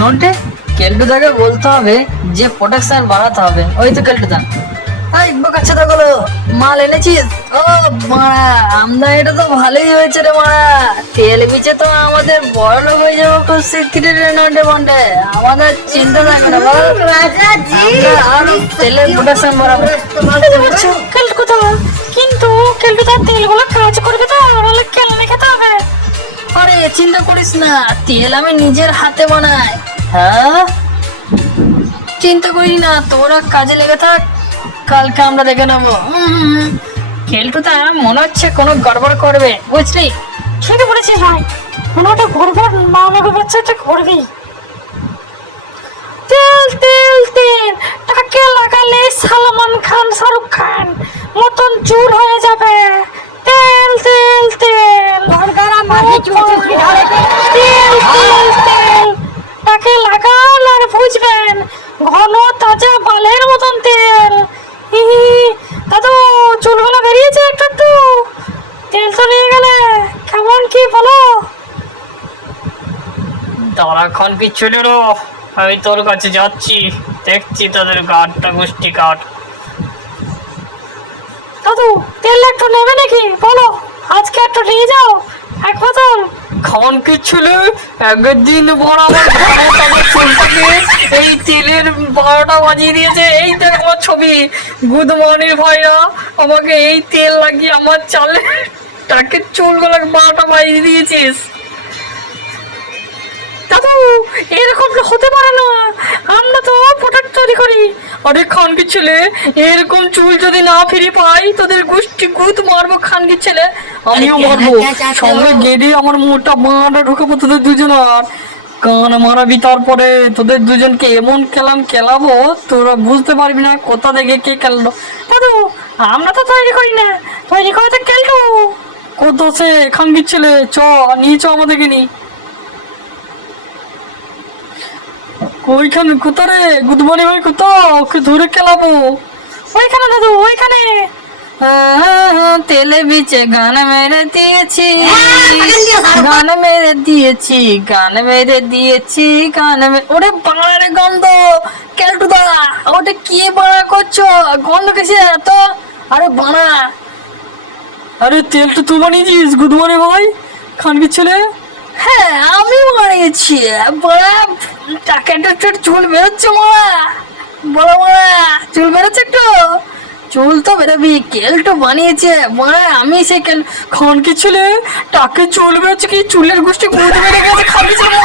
নোটে কেলটুদাকে বলতে হবে যে প্রোটেকশন বাড়াতে হবে। ওই তো কেলটুদা, এই বোকাচ্ছাদা গুলো মাল এনেছিস? ও মারা, আমরা এটা তো ভালোই হয়েছে রে মারা। তেল বিচে তো আমাদের বড় লোক হয়ে যাবো খুব শিগগিরই রে নোটে বন্টে। আমাদের চিন্তা থাকে না বল, আমরা আরো তেলের প্রোটেকশন বাড়াবো। কেলটুদা, কিন্তু কেলটুদার তেলগুলো কাজ করবে তো, নাহলে কেলানি খেতে হবে। আরে চিন্তা করিস না, তেল আমি নিজের হাতে বানাই। হ্যাঁ, চিন্তা করিস না, তোরা কাজে লেগে থাক, কালকে আমরা দেখে নেবো। কেলটুদা মনে হচ্ছে কোনো গড়বড় করবে, বুঝলি? ঠিকই বলেছিস ভাই, কোনো একটা গড়বড় না লাগার বাচ্চাটা করবি। তেল তেল তেল, টাকে লাগালে সালমান খান শাহরুখ খান মতন চুল হয়ে যাবে। তেল তেল তেল, তেল তেল তেল, টাকে লাগান আর বুঝবেন, ঘন তাজা বালের মতন তেল। হিহি, দাদু চুলগুলো বেরিয়েছে একটু একটু, তেল তো নিয়ে গেলে কেমন কি বলো? দাঁড়াক্ষণ পিছু রে, আমি তোর কাছে যাচ্ছি, দেখছি তোদের গাঢ়টা গোষ্ঠী কাঠ। দাদু তেল একটু নেবে নাকি বলো, আজকে একটু নিয়ে যাও এক বোতল। খান কি ছিল, একদিন বড় আমার ফোনটাকে এই তেলের 12টা বাজিয়ে দিয়েছে। এই দেখ আমার ছবি, গুড মর্নিং ভাইরা, আমাকে এই তেল লাগিয়ে আমার চালে টাকে চুলগুলো 12টা বাজিয়ে দিয়েছিস। দাদু এরকম হতে পারে না, আমরা তো প্রোডাক্ট তৈরি করি। আরে খানকি ছেলে, এরকম চুল যদি না ফিরে পাই তোদের গোষ্ঠী গুদ মারবো। খানকি ছেলে আমিও মারবো, সঙ্গে গেড়ে আমার মোটা বাঁটা ঢুকাবো তোদের দুজনার কান মারাবি। তারপরে তোদের দুজনকে এমন খেলাবো তোরা বুঝতে পারবি না কোথা থেকে কে খেললো। দাদু আমরা তো তৈরি করি না, তৈরি করে তো কেলটু। কত সে খানকি ছেলে, চ নিয়ে চ আমাদেরকে নি। ওইখানে কোথা রে গুদমানি ভাই, কোথাও ওকে ধরে খেলাবো। ওইখানে দাদু, ওইখানে। তেলে বিচে গান মেরে দিয়েছি, গান মেরে দিয়েছি, গান মেরে দিয়েছি, ওরে বাংলার গন্ধ। কেলটুদা ওটা কি বাড়া করছো, গন্ধ কিসে এত? আরে বাড়া, আরে তেল তো তুই বানিয়েছিস গুদমানি ভাই, খানকি ছেলে। হ্যাঁ আমি বানিয়েছি। বড়া টাকা একটু চুল বেরোচ্ছে মারা, বড় বড়া চুল বেরোচ্ছে একটু, চুল তো বেরোবি। কেলটু বানিয়েছে মারা, আমি সে খানকি ছেলে টাকে চুল বেরোচ্ছে কি, চুলের গোষ্ঠী গুদ মেরে গেছে খানকি ছেলে।